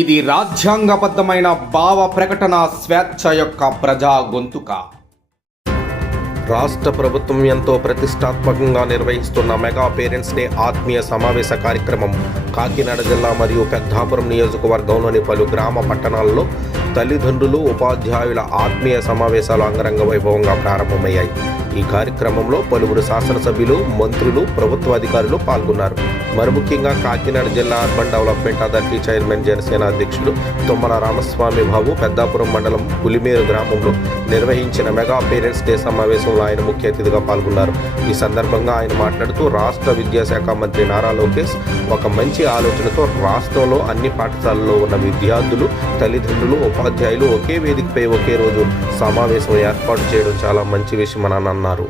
ఇది రాజ్యాంగబద్ధమైన భావ ప్రకటన స్వేచ్ఛ యొక్క ప్రజా గొంతుక. రాష్ట్ర ప్రభుత్వం ఎంతో ప్రతిష్టాత్మకంగా నిర్వహిస్తున్న మెగా పేరెంట్స్ డే ఆత్మీయ సమావేశ కార్యక్రమం కాకినాడ జిల్లా మరియు పెద్దాపురం నియోజకవర్గంలోని పలు గ్రామ పట్టణాల్లో తల్లిదండ్రులు ఉపాధ్యాయుల ఆత్మీయ సమావేశాలు అంగరంగ వైభవంగా ప్రారంభమయ్యాయి. ఈ కార్యక్రమంలో పలువురు శాసనసభ్యులు, మంత్రులు, ప్రభుత్వ అధికారులు పాల్గొన్నారు. మరి ముఖ్యంగా కాకినాడ జిల్లా urban development authority chairman Janasena అధ్యక్షులు తుమ్మల రామస్వామి బాబు పెద్దాపురం మండలం పులిమేరు గ్రామంలో నిర్వహించిన మెగా పేరెంట్స్ డే సమావేశంలో ఆయన ముఖ్య అతిథిగా పాల్గొన్నారు. ఈ సందర్భంగా ఆయన మాట్లాడుతూ రాష్ట్ర విద్యాశాఖ మంత్రి నారా లోకేష్ ఒక మంచి ఆలోచనతో రాష్ట్రంలో అన్ని పాఠశాలల్లో ఉన్న విద్యార్థులు, తల్లిదండ్రులు, ఉపాధ్యాయులు ఒకే వేదికపై ఒకే రోజు సమావేశం ఏర్పాటు చేయడం చాలా మంచి విషయం అని అన్నారు.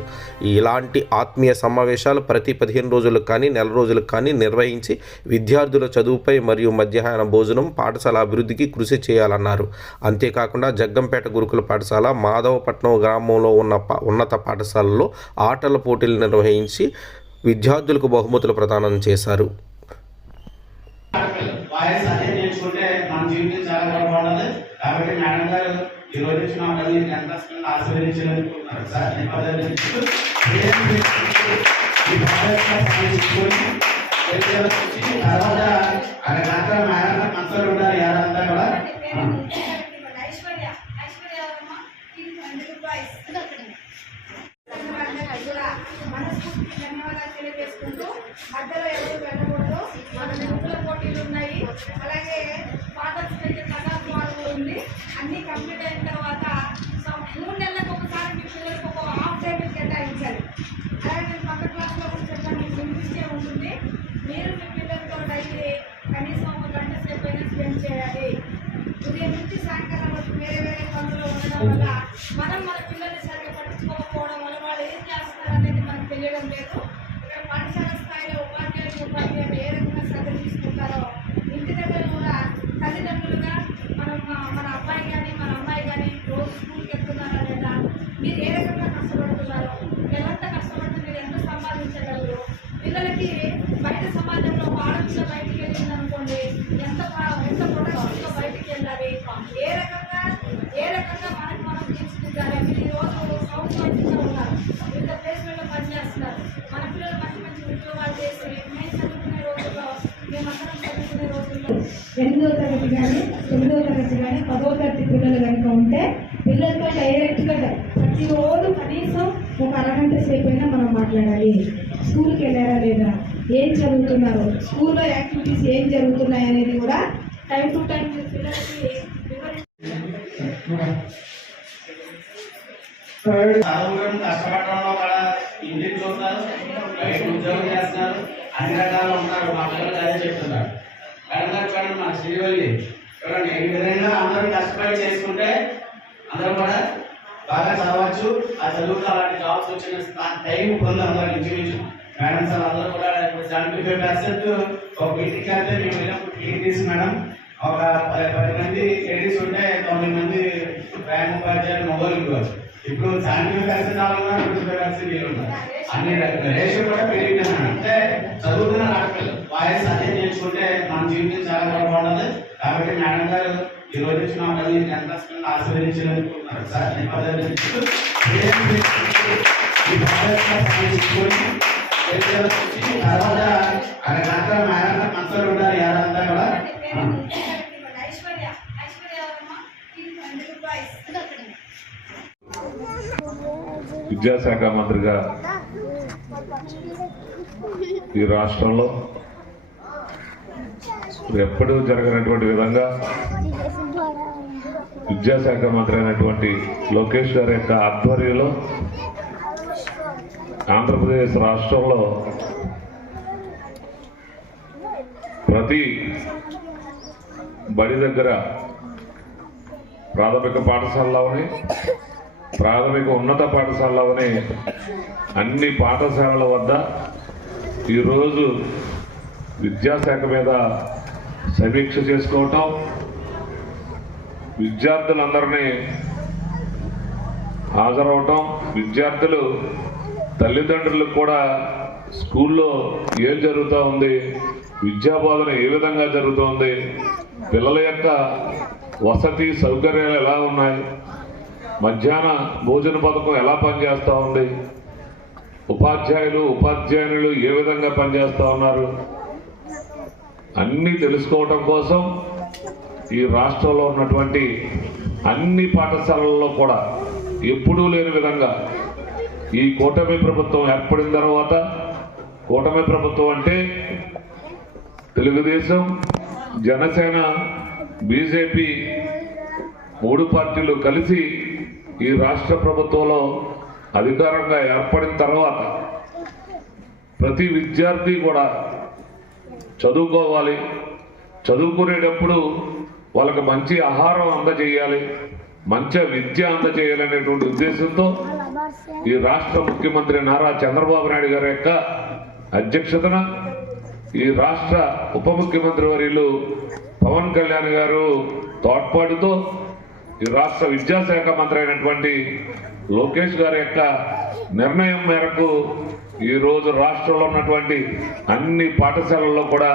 ఇలాంటి ఆత్మీయ సమావేశాలు ప్రతి 15 రోజులకు కానీ నెల రోజులకు కానీ నిర్వహించి విద్యార్థుల చదువుపై మరియు మధ్యాహ్న భోజనం, పాఠశాల అభివృద్ధికి కృషి చేయాలన్నారు. అంతేకాకుండా జగ్గంపేట గురుకుల పాఠశాల, మాధవపట్నం గ్రామంలో ఉన్న ఉన్నత పాఠశాలలో ఆటల పోటీలు నిర్వహించి విద్యార్థులకు బహుమతులు ప్రదానం చేశారు. ఈ రోజు నుంచి మమ్మల్ని ఎంతగా ఆశీర్వదించాలనుకుంటున్నారు సార్. తర్వాత అక్కడ మేడం మనసులో ఉంటారు ఎవరంతా కూడా ధన్యవాదాలు తెలియజేసుకుంటూ మధ్యలో ఎవరు వెళ్ళకూడదు. మన నిపుణుల పోటీలు ఉన్నాయి, అలాగే ఫాదర్స్ ఉంది. అన్ని కంప్లీట్ అయిన తర్వాత 3 నెలలకు ఒకసారి మీ పిల్లలకు ఒక హాఫ్ డే మీరు కేటాయించాలి. అలాగే నేను పక్క క్లాస్లో కూడా చెప్పాను, మీకు వినిపించే ఉంటుంది. మీరు మీ పిల్లలతో డైలీ కనీసం 1 గంట సేపు అయినా స్పెండ్ చేయాలి. ఉదయం నుంచి సాయంకాలం వరకు వేరే వేరే పనుల్లో ఉండడం వల్ల మనం మన పిల్లల్ని సరిగ్గా పట్టించుకోకపోవడం వల్ల వాళ్ళు ఏం చేస్తున్నారు అనేది మనకు తెలియడం లేదు. ఇక్కడ పాఠశాల స్థాయిలో ఉపాధ్యాయులు ఏ రకంగా శ్రద్ధ తీసుకుంటారో ఇంటి దగ్గర కూడా తల్లిదండ్రులుగా మన అబ్బాయి కానీ మన అమ్మాయి కానీ రోజు స్కూల్కి వెళ్తున్నారా లేదా, మీరు ఏ రకంగా కష్టపడుతున్నారో, ఎంత కష్టపడితే మీరు ఎంత సంపాదించగలరు, పిల్లలకి బయట సమాజంలో ఆడపిల్ల బయటికి వెళ్ళింది అనుకోండి ఎంత ప్రొడక్షన్తో బయటికి వెళ్ళాలి, ఏ రకంగా మనకు మనం తీర్చుకుంటారు. మీరు ఈరోజు సౌత్ మంచిగా ఉన్నారు, వివిధ ప్లేస్మెంట్లో పనిచేస్తున్నారు. మన పిల్లలు మంచి మంచి ఉద్యోగాలు చేసి మేము చదువుకునే రోజుల్లో, మేమందరం చదువుకునే రోజుల్లో 8వ తరగతి కానీ 9వ తరగతి కానీ 10వ తరగతి పిల్లలు కనుక ఉంటే పిల్లలతో డైరెక్ట్గా ప్రతిరోజు కనీసం ఒక అరగంట సేపు అయినా మనం మాట్లాడాలి. స్కూల్కి వెళ్ళారా లేదా, ఏం చదువుతున్నారు, స్కూల్లో యాక్టివిటీస్ ఏం జరుగుతున్నాయి అనేది కూడా టైం టు టైం పిల్లలకి కష్టపడడంలో కూడా ఇంటికి చూస్తారు, బయట ఉద్యోగం చేస్తున్నారు, అన్ని రకాలు ఉంటారు. మా పిల్లలు అదే చెప్తున్నారు. మేడం చూడండి, మా శ్రీవల్లి చూడండి, ఈ విధంగా అందరూ కష్టపడి చేసుకుంటే అందరూ కూడా బాగా చదవచ్చు. ఆ చదువుకు అలాంటి జాబ్స్ వచ్చిన టైం పొంది అందరూ ఇంచుమించు మేడం సార్ అందరూ కూడా 75% ఒక మీటింగ్ అయితే మేము వెళ్ళినప్పుడు టీటీసీ మేడం ఒక 10 మంది లేడీస్ ఉంటే 9 మంది బ్యాంక్ ఉపాధ్యాయులు మొబైల్ ఇవ్వాలి. ఇప్పుడు 75% వాళ్ళు ఉన్నారు, 25% వీళ్ళు ఉన్నారు. అన్ని రేషియో కూడా పెరిగింది. అంటే చదువుతున్న ఆడపిల్లలు వాయిస్ అదే నేర్చుకుంటే మన జీవితం చాలా బాగుంటుంది. కాబట్టి మేడం గారు ఈ రోజు నుంచి మమ్మల్ని ఎంతగా ఆశీర్వదించాలనుకుంటున్నారు సార్. తర్వాత అక్కడ మేడం మనసులో ఉంటారు ఎవరంతా కూడా విద్యాశాఖ మంత్రిగా ఈ రాష్ట్రంలో ఎప్పుడూ జరగనటువంటి విధంగా విద్యాశాఖ మంత్రి అయినటువంటి లోకేష్ గారి యొక్క ఆధ్వర్యంలో ఆంధ్రప్రదేశ్ రాష్ట్రంలో ప్రతి బడి దగ్గర ప్రాథమిక పాఠశాలలోని, ప్రాథమిక ఉన్నత పాఠశాలలోని అన్ని పాఠశాలల వద్ద ఈరోజు విద్యాశాఖ మీద సమీక్ష చేసుకోవటం, విద్యార్థులందరినీ హాజరవటం, విద్యార్థులు తల్లిదండ్రులకు కూడా స్కూల్లో ఏం జరుగుతూ ఉంది, విద్యాబోధన ఏ విధంగా జరుగుతోంది, పిల్లల యొక్క వసతి సౌకర్యాలు ఎలా ఉన్నాయి, మధ్యాహ్న భోజన పథకం ఎలా పనిచేస్తూ ఉంది, ఉపాధ్యాయులు ఏ విధంగా పనిచేస్తూ ఉన్నారు అన్నీ తెలుసుకోవటం కోసం ఈ రాష్ట్రంలో ఉన్నటువంటి అన్ని పాఠశాలల్లో కూడా ఎప్పుడూ లేని విధంగా ఈ కూటమి ప్రభుత్వం ఏర్పడిన తర్వాత, కూటమి ప్రభుత్వం అంటే తెలుగుదేశం, జనసేన, బీజేపీ 3 పార్టీలు కలిసి ఈ రాష్ట్ర ప్రభుత్వంలో అధికారంగా ఏర్పడిన తర్వాత ప్రతి విద్యార్థి కూడా చదువుకోవాలి, చదువుకునేటప్పుడు వాళ్ళకి మంచి ఆహారం అందజేయాలి, మంచి విద్య అందజేయాలనేటువంటి ఉద్దేశంతో ఈ రాష్ట్ర ముఖ్యమంత్రి నారా చంద్రబాబు నాయుడు గారి యొక్క అధ్యక్షతన ఈ రాష్ట్ర ఉప ముఖ్యమంత్రి వర్యులు పవన్ కళ్యాణ్ గారు తోడ్పాటుతో ఈ రాష్ట్ర విద్యాశాఖ మంత్రి అయినటువంటి లోకేష్ గారి యొక్క నిర్ణయం మేరకు ఈరోజు రాష్ట్రంలో ఉన్నటువంటి అన్ని పాఠశాలల్లో కూడా